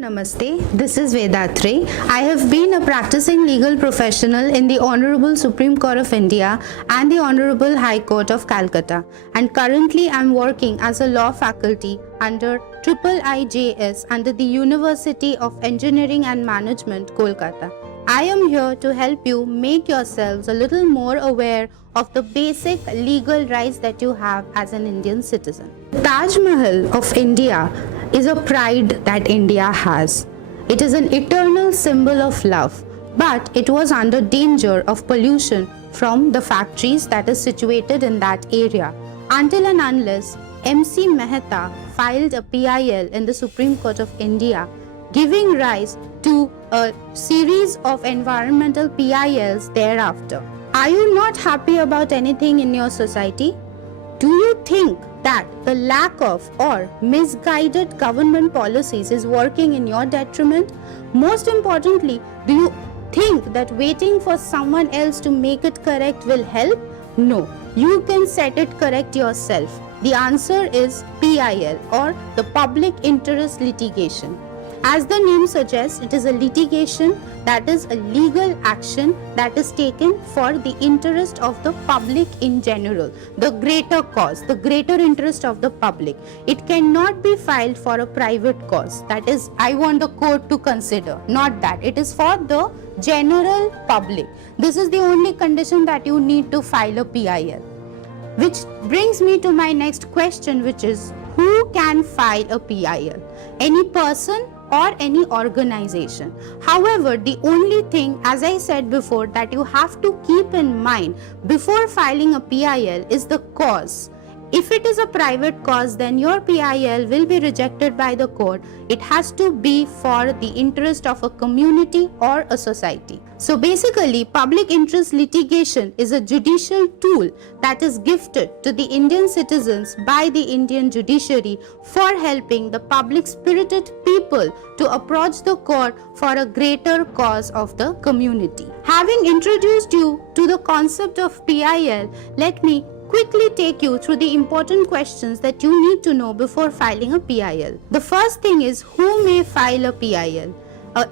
Namaste, this is Vedatri. I have been a practicing legal professional in the Honorable Supreme Court of India and the Honorable High Court of Calcutta, and currently I am working as a law faculty under IIJS under the University of Engineering and Management, Kolkata. I am here to help you make yourselves a little more aware of the basic legal rights that you have as an Indian citizen. Taj Mahal of India is a pride that India has. It is an eternal symbol of love, but it was under danger of pollution from the factories that is situated in that area until and unless MC Mehta filed a PIL in the Supreme Court of India, giving rise to a series of environmental PILs thereafter. Are you not happy about anything in your society? Do you think that the lack of or misguided government policies is working in your detriment? Most importantly, do you think that waiting for someone else to make it correct will help? No, you can set it correct yourself. The answer is PIL, or the public interest litigation. As the name suggests, it is a litigation, that is a legal action that is taken for the interest of the public in general, the greater cause, the greater interest of the public. It cannot be filed for a private cause, that is, I want the court to consider, not that. It is for the general public. This is the only condition that you need to file a PIL. Which brings me to my next question, which is, who can file a PIL? Any person or any organization. However, the only thing, as I said before, that you have to keep in mind before filing a PIL is the cause. If it is a private cause, then your PIL will be rejected by the court. It has to be for the interest of a community or a society. So basically, public interest litigation is a judicial tool that is gifted to the Indian citizens by the Indian judiciary for helping the public-spirited people to approach the court for a greater cause of the community. Having introduced you to the concept of PIL, let me quickly take you through the important questions that you need to know before filing a PIL. The first thing is, who may file a PIL?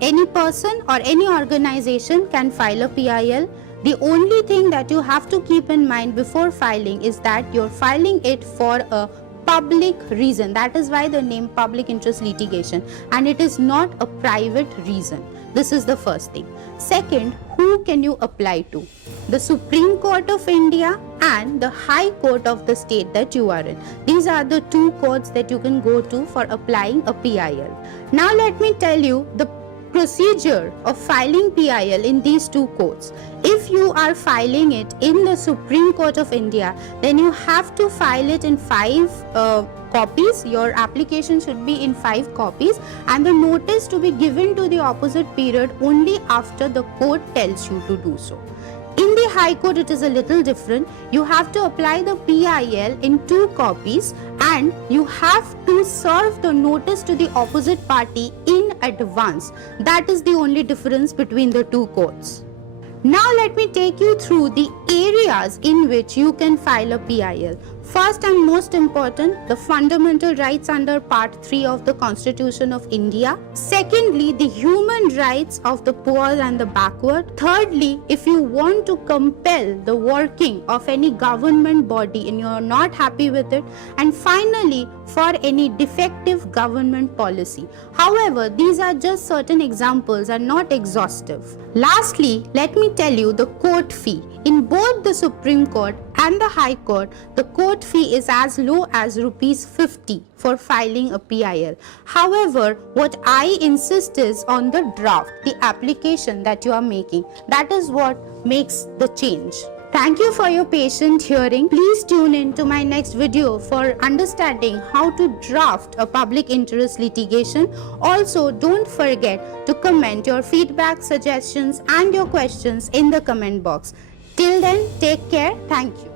Any person or any organization can file a PIL. The only thing that you have to keep in mind before filing is that you're filing it for a public reason. That is why the name public interest litigation, and it is not a private reason. This is the first thing. Second, who can you apply to? The Supreme Court of India and the High Court of the state that you are in. These are the two courts that you can go to for applying a PIL. Now let me tell you the procedure of filing PIL in these two courts. If you are filing it in the Supreme Court of India, then you have to file it in 5 copies. Your application should be in 5 copies, and the notice to be given to the opposite period only after the court tells you to do so. In the High Court, it is a little different. You have to apply the PIL in 2 copies, and you have to serve the notice to the opposite party in advance. That is the only difference between the 2 courts. Now let me take you through the areas in which you can file a PIL. First and most important, the fundamental rights under Part 3 of the Constitution of India. Secondly, the human rights of the poor and the backward. Thirdly, if you want to compel the working of any government body and you are not happy with it. And finally, for any defective government policy. However, these are just certain examples and not exhaustive. Lastly, let me tell you the court fee. In both the Supreme Court and the High Court, the court fee is as low as rupees 50 for filing a PIL. However, what I insist is on the draft, the application that you are making. That is what makes the change. Thank you for your patient hearing. Please tune in to my next video for understanding how to draft a public interest litigation. Also, don't forget to comment your feedback, suggestions and your questions in the comment box. Till then, take care. Thank you.